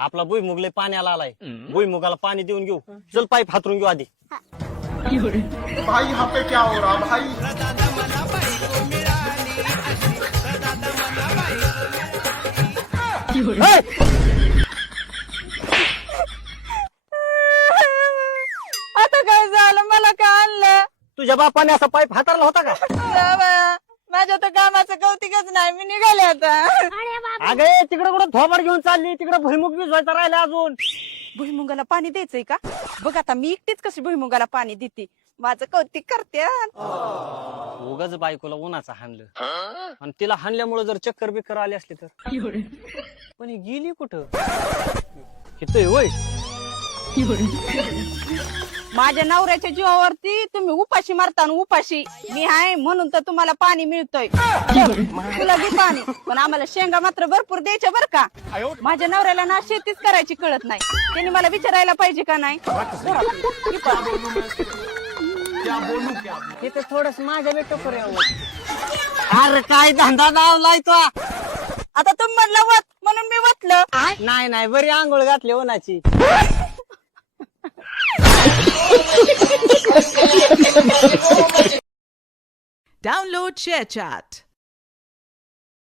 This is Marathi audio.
आपला भुईमुगले पाण्याला आलाय भुईमुगाला पाणी देऊन घेऊ चल पाईप हातरून घेऊ आधी भाई यहाँ पे क्या हो रहा भाई आता काय झालं मला काय आणलं तुझ्या बापाने असा पाईप हातारला होता का बाबा, माझ्या तर कामाचं कौतिकच नाही मी निघाले आता अगे तिकडे कुठं थोबाड घेऊन चालली तिकडे भुईमुग भिजवायचा राहिला अजून भुईमुगाला पाणी द्यायचंय का बघ आता मी एकटीच कशी भुईमुगाला पाणी देते माझं कौतिक करते उगाच बायकोला उन्हाचं हाणलं आणि तिला हाणल्यामुळे जर चक्कर बिक्कर आली असली तर पण ही गेली कुठं इथं होय माझ्या नवऱ्याच्या जीवावरती तुम्ही उपाशी मारता ना उपाशी मी आहे म्हणून तर तुम्हाला पाणी मिळतोय तुला घे पाणी पण आम्हाला शेंगा मात्र भरपूर द्यायच्या बर का माझ्या नवऱ्याला ना शेतीच करायची कळत नाही त्यांनी मला विचारायला पाहिजे का नाही तिथे थोडस माझ्या भेटो अरे काय धंदा लावलाय तो आता तुम्ही म्हणलं वत म्हणून मी वतलं नाही नाही बरी आंघोळ घातली उन्हाची Download ShareChat.